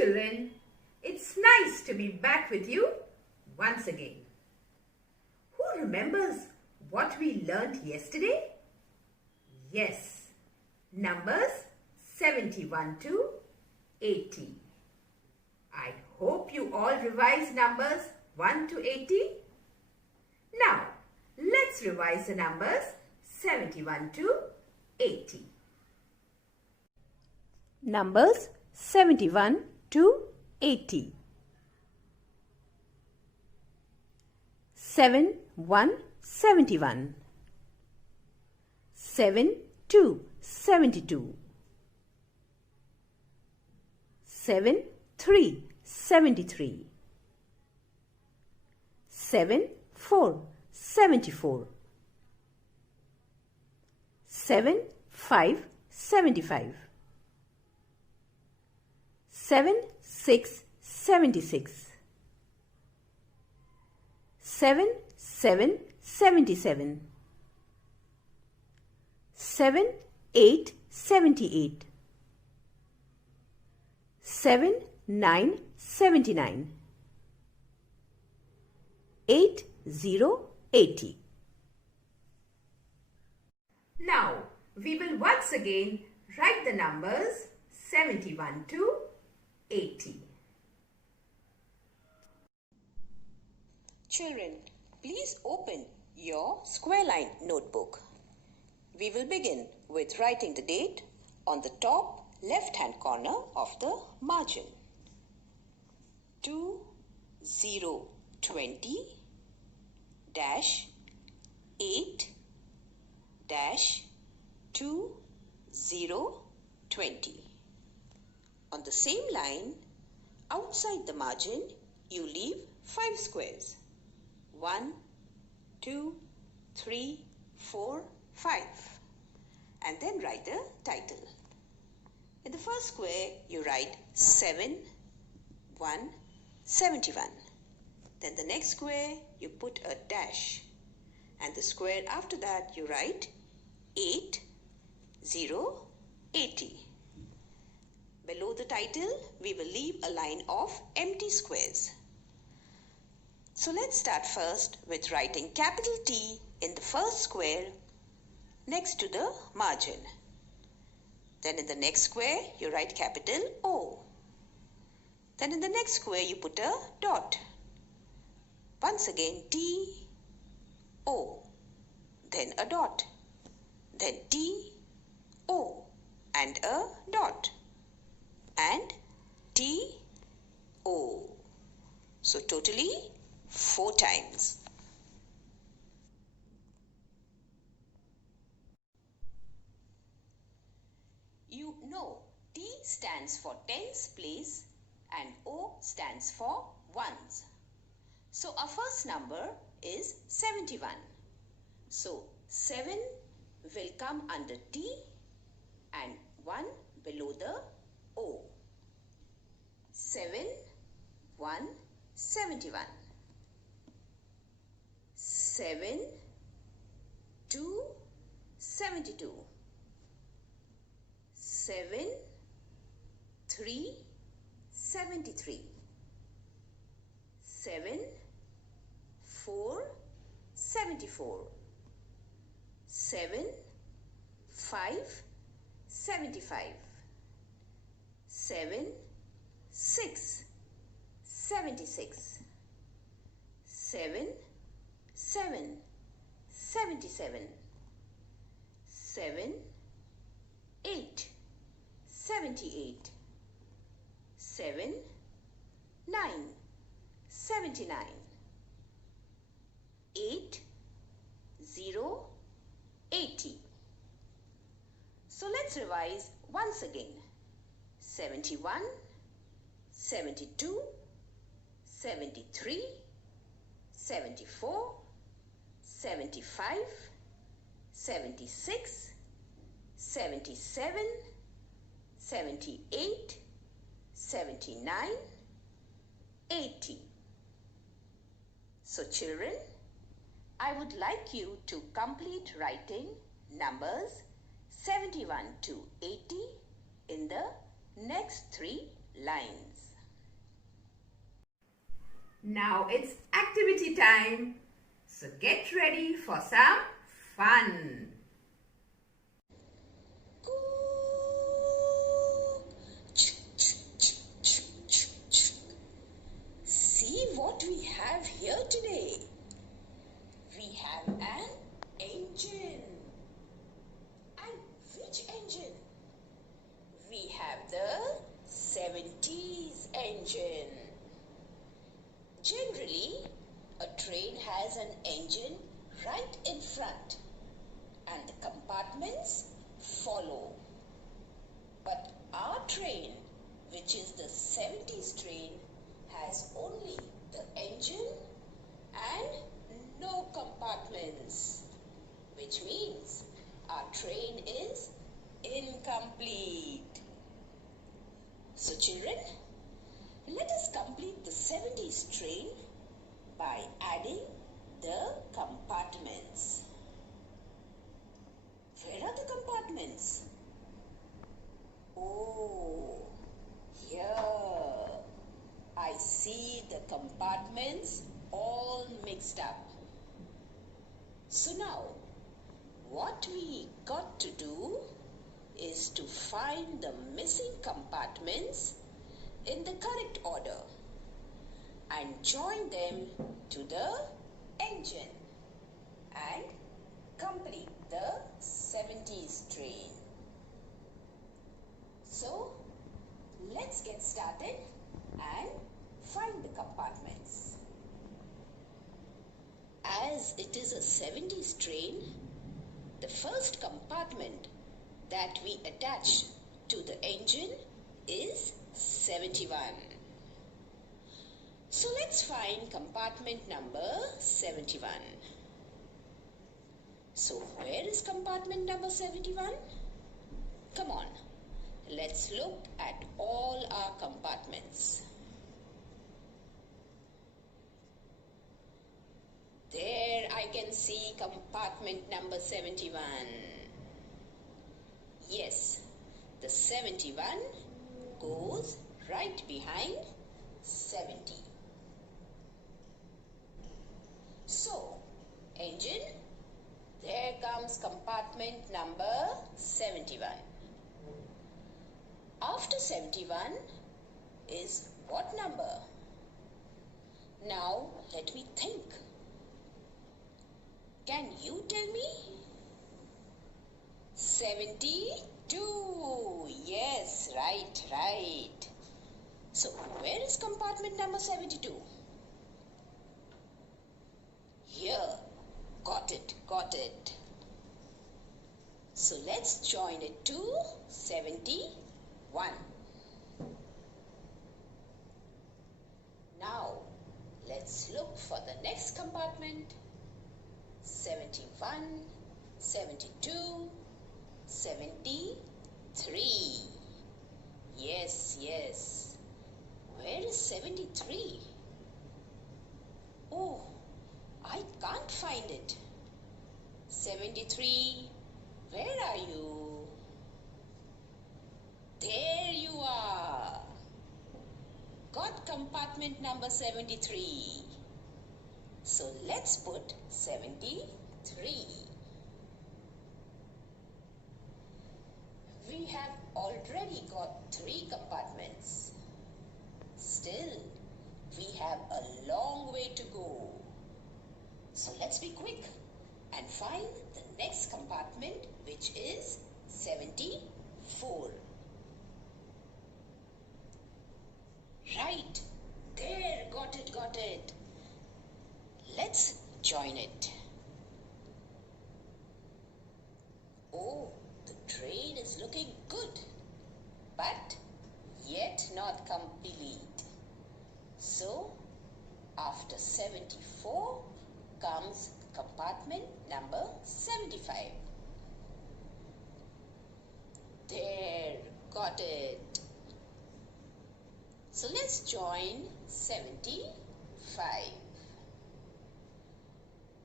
children, it's nice to be back with you once again. Who remembers what we learnt yesterday? Yes, numbers 71 to 80. I hope you all revise numbers 1 to 80. Now, let's revise the numbers 71 to 80. Numbers 71 to 80. 7 1 71. 7 2 72. 7 3 73. 7 4 74. 7 5 75. 7 6 76. 7 7 77. 7 8 78. 7 9 79. 8 0 80. Now, we will once again write the numbers 71 to 80. Children, please open your square line notebook. We will begin with writing the date on the top left-hand corner of the margin. 2020 dash 8 dash 2020. On the same line, outside the margin, you leave 5 squares. 1, 2, 3, 4, 5. And then write the title. In the first square, you write 7, 1, 71. Then the next square, you put a dash. And the square after that, you write 8, 0, 80. Below the title, we will leave a line of empty squares. So let's start first with writing capital T in the first square next to the margin. Then in the next square, you write capital O. Then in the next square, you put a dot. Once again, T, O. Then a dot. Then T, O. And a dot. And T, O. So totally 4 times. You know T stands for tens place and O stands for ones. So our first number is 71. So 7 will come under T and 1 below the O. 7, 1, 71. 7, 2, 72. 7, 3, 73. 7, 4, 74. 7, 5, 75. 7, 6, 76. 7, 7, 77. 7, 8, 78. 7, 9, 79. 8, 0, 80. So let's revise once again. 71, 72, 73, 74, 75, 76, 77, 78, 79, 80. So children, I would like you to complete writing numbers 71 to 80 in the next 3 lines. Now it's activity time. So get ready for some fun. See what we have here today. We have an engine. And which engine? We have the 70s engine. Generally, a train has an engine right in front and the compartments follow. But our train, which is the 70s train, has only the engine and no compartments, which means our train is incomplete. So children, let us complete the 70s train by adding the compartments. Where are the compartments? Oh, here. I see the compartments all mixed up. So now, what we got to do is to find the missing compartments in the correct order and join them to the engine and complete the 70s train. So, let's get started and find the compartments. As it is a 70s train, the first compartment that we attach to the engine is 71. So let's find compartment number 71. So where is compartment number 71? Come on, let's look at all our compartments. There I can see compartment number 71. Yes, the 71 goes right behind 70. So, engine, there comes compartment number 71. After 71 is what number? Now, let me think. Can you tell me? 72. Yes, right. So, where is compartment number 72? Here. Got it. So, let's join it to 71. Now, let's look for the next compartment. 71, 72, 73. Yes. Where is 73? Oh, I can't find it. 73, where are you? There you are. Got compartment number 73. So let's put 73. We have already got 3 compartments. Still, we have a long way to go. So let's be quick and find the next compartment, which is 74. Right, there, got it. Let's join it. Oh, the train is looking good, but yet not complete. So, after 74 comes compartment number 75. There, got it. So let's join 75.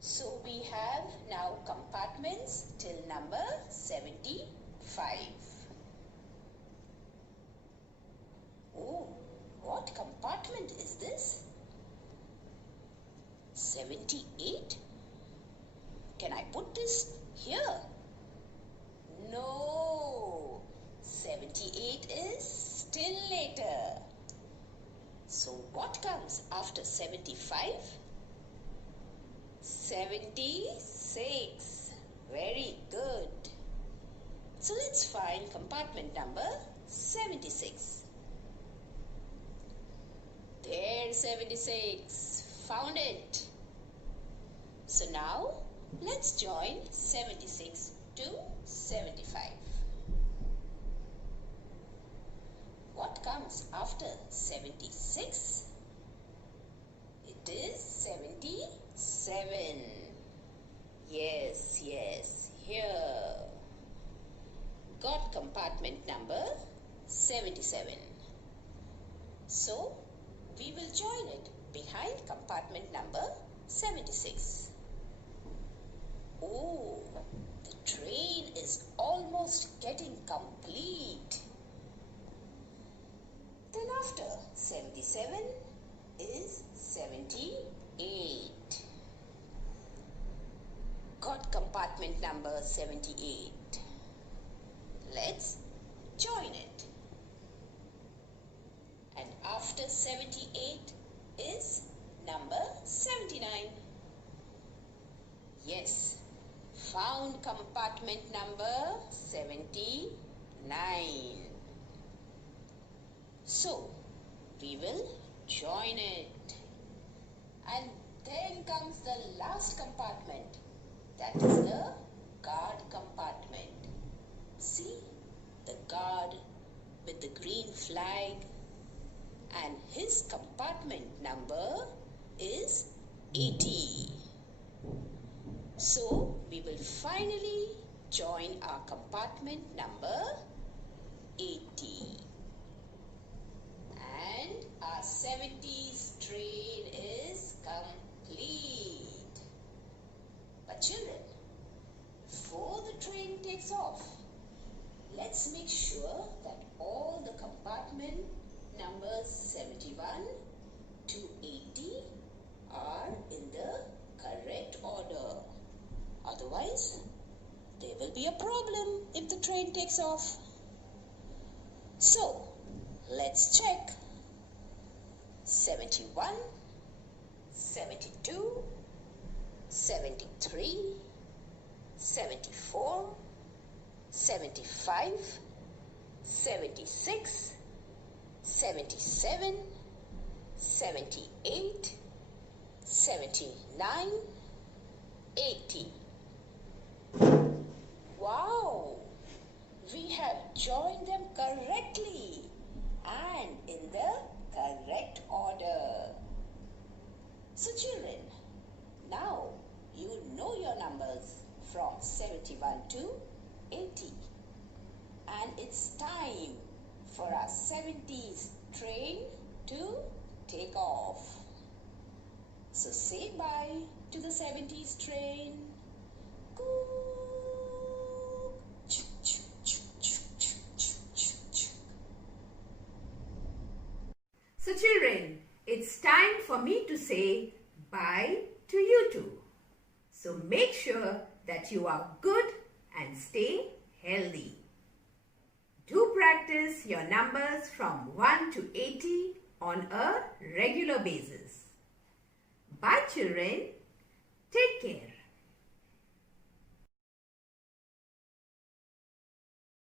So we have now compartments till number 75. Oh, what compartment is this? 78? Can I put this here? No. 78 is still later. So what comes after 75? 76. Very good. So let's find compartment number 76. There's 76. Found it. So now let's join 76 to 75. What comes after 76? It is 77. Yes, here. Got compartment number 77. So we will join it behind compartment number 76. Oh, the train is almost getting complete. Then after 77 is 78. Got compartment number 78. Let's join it. And after 78 is number 79. Yes, found compartment number 79. So, we will join it. And then comes the last compartment. That is the guard compartment. See, the guard with the green flag, and his compartment number is 80. So, we will finally join our compartment number 80. And our 70s train is complete. But children, before the train takes off, let's make sure that all the compartment numbers 71 to 80 are in the correct order. Otherwise, there will be a problem if the train takes off. So, let's check. 71, 72, 73, 74, 75, 76, 77, 78, 79, 80. Wow! We have joined them correctly and in the correct order. So children, now you know your numbers from 71 to 80. And it's time for our 70s train to take off. So say bye to the 70s train. So children, it's time for me to say bye to you too. So make sure that you are good and stay healthy. Do practice your numbers from 1 to 80 on a regular basis. Bye children. Take care.